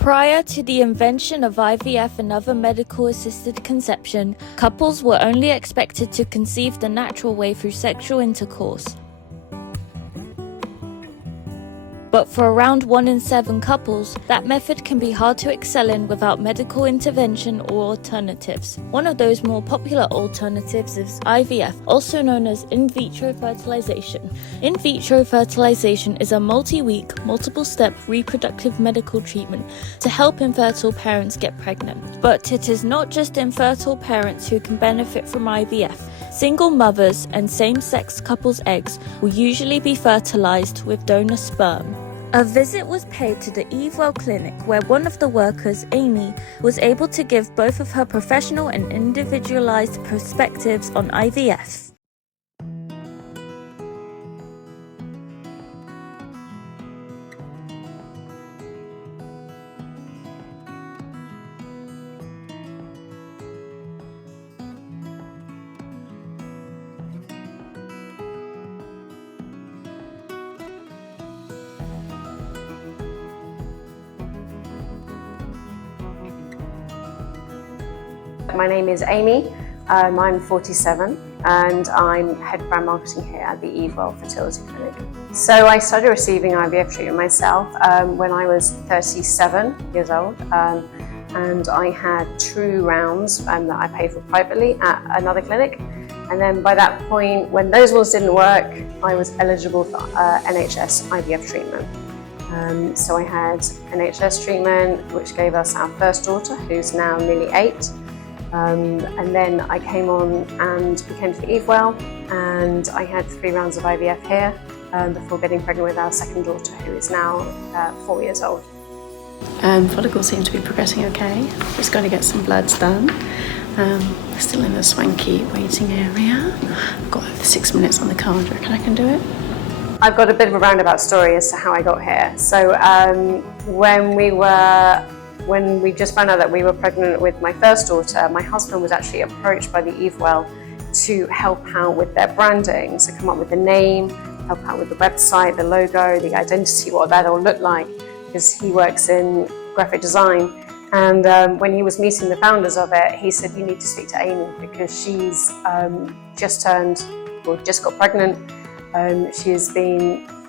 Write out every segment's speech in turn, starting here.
Prior to the invention of IVF and other medical-assisted conception, couples were only expected to conceive the natural way through sexual intercourse. But for around 1 in 7 couples, that method can be hard to excel in without medical intervention or alternatives. One of those more popular alternatives is IVF, also known as in vitro fertilization. In vitro fertilization is a multi-week, multiple-step reproductive medical treatment to help infertile parents get pregnant. But it is not just infertile parents who can benefit from IVF. Single mothers and same-sex couples' eggs will usually be fertilized with donor sperm. A visit was paid to the IVF clinic where one of the workers, Amy, was able to give both of her professional and individualized perspectives on IVF. My name is Amy, I'm 47 and I'm Head Brand Marketing here at the IVF Fertility Clinic. So I started receiving IVF treatment myself when I was 37 years old and I had 2 rounds that I paid for privately at another clinic, and then by that point when those ones didn't work I was eligible for NHS IVF treatment. So I had NHS treatment which gave us our first daughter who's now nearly 8. And then I came on and became to IVF, and I had 3 rounds of IVF here before getting pregnant with our second daughter, who is now 4 years old. Follicles seem to be progressing okay. Just going to get some bloods done. Still in the swanky waiting area. I've got over 6 minutes on the card. Do you reckon I can do it? I've got a bit of a roundabout story as to how I got here. So when we just found out that we were pregnant with my first daughter, my husband was actually approached by the IVF to help out with their branding, so come up with the name, help out with the website, the logo, the identity, what that all looked like, because he works in graphic design. And when he was meeting the founders of it, he said, you need to speak to Amy because she's just got pregnant.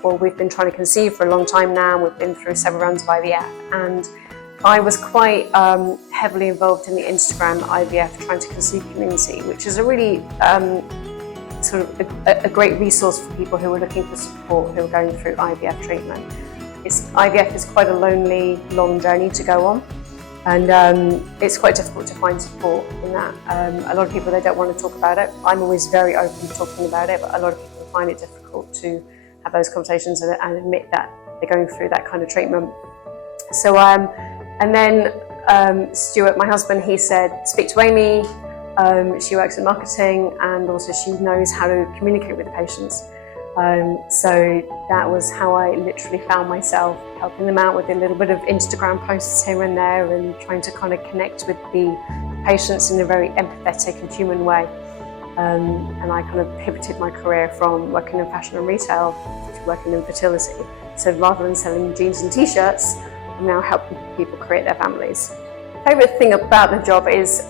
We've been trying to conceive for a long time now. We've been through several rounds of IVF, and I was quite heavily involved in the Instagram IVF Trying to Conceive community, which is a really a great resource for people who are looking for support, who are going through IVF treatment. IVF is quite a lonely, long journey to go on, and it's quite difficult to find support in that. A lot of people, they don't want to talk about it. I'm always very open to talking about it, but a lot of people find it difficult to have those conversations and admit that they're going through that kind of treatment. So, and then Stuart, my husband, he said, speak to Amy. She works in marketing and also she knows how to communicate with the patients. So that was how I literally found myself helping them out with a little bit of Instagram posts here and there and trying to kind of connect with the patients in a very empathetic and human way. And I kind of pivoted my career from working in fashion and retail to working in fertility. So rather than selling jeans and t-shirts, I'm now helping people create their families. Favourite thing about the job is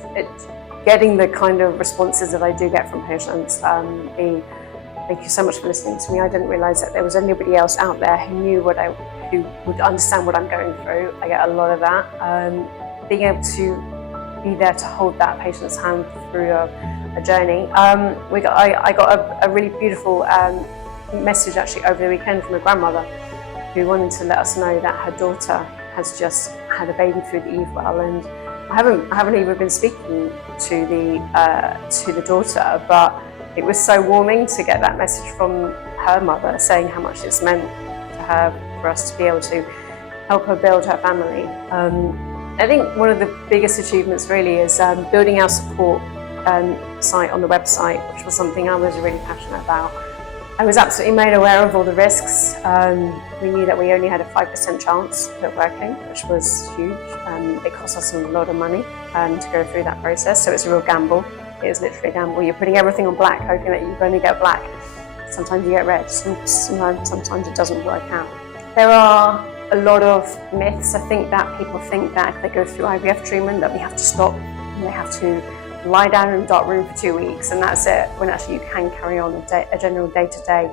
getting the kind of responses that I do get from patients. Thank you so much for listening to me. I didn't realise that there was anybody else out there who would understand what I'm going through. I get a lot of that. Being able to be there to hold that patient's hand through a journey. I got a really beautiful message actually over the weekend from a grandmother who wanted to let us know that her daughter has just had a baby through the IVF, and I haven't even been speaking to the daughter, but it was so warming to get that message from her mother saying how much it's meant to her for us to be able to help her build her family. I think one of the biggest achievements really is building our support site on the website, which was something I was really passionate about. I was absolutely made aware of all the risks. We knew that we only had a 5% chance of it working, which was huge. It cost us a lot of money to go through that process, so it's a real gamble. It is literally a gamble. You're putting everything on black, hoping that you're going to get black. Sometimes you get red, sometimes it doesn't work out. There are a lot of myths. I think that people think that if they go through IVF treatment that we have to stop and they have to lie down in a dark room for 2 weeks and that's it, when actually you can carry on a general day-to-day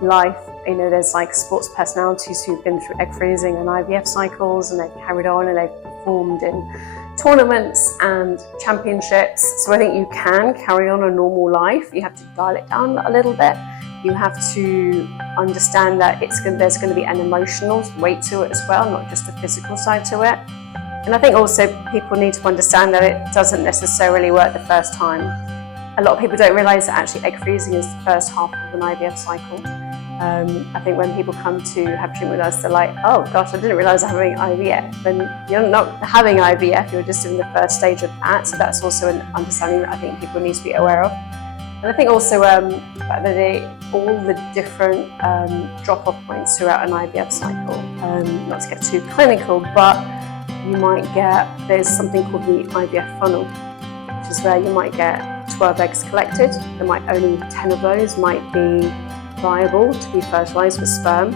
life. You know, there's like sports personalities who've been through egg freezing and IVF cycles and they've carried on and they've performed in tournaments and championships. So I think you can carry on a normal life. You have to dial it down a little bit. You have to understand that there's going to be an emotional weight to it as well, not just a physical side to it. And I think also people need to understand that it doesn't necessarily work the first time. A lot of people don't realise that actually egg freezing is the first half of an IVF cycle. I think when people come to have treatment with us, they're like, oh gosh, I didn't realise I'm having IVF. And you're not having IVF, you're just in the first stage of that. So that's also an understanding that I think people need to be aware of. And I think also the fact that all the different drop-off points throughout an IVF cycle, not to get too clinical, but you might there's something called the IVF funnel, which is where you might get 12 eggs collected. There might only 10 of those might be viable to be fertilised with sperm.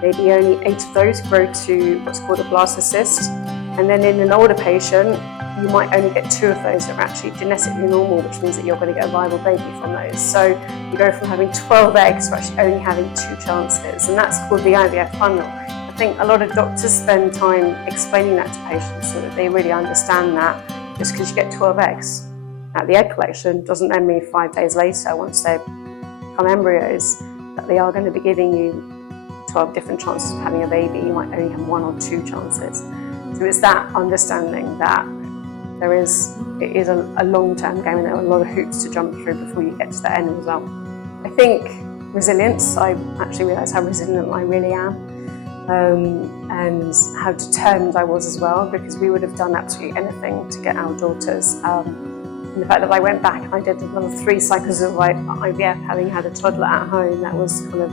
Maybe only 8 of those grow to what's called a blastocyst. And then in an older patient, you might only get 2 of those that are actually genetically normal, which means that you're going to get a viable baby from those. So you go from having 12 eggs to actually only having 2 chances, and that's called the IVF funnel. I think a lot of doctors spend time explaining that to patients so that they really understand that just because you get 12 eggs at the egg collection doesn't then mean 5 days later, once they become embryos, that they are going to be giving you 12 different chances of having a baby. You might only have 1 or 2 chances. So it's that understanding that it is a long-term game and there are a lot of hoops to jump through before you get to the end result. I think resilience, I actually realised how resilient I really am and how determined I was as well, because we would have done absolutely anything to get our daughters. And the fact that I went back and I did another 3 cycles of IVF, having had a toddler at home, that was kind of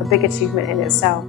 a big achievement in itself.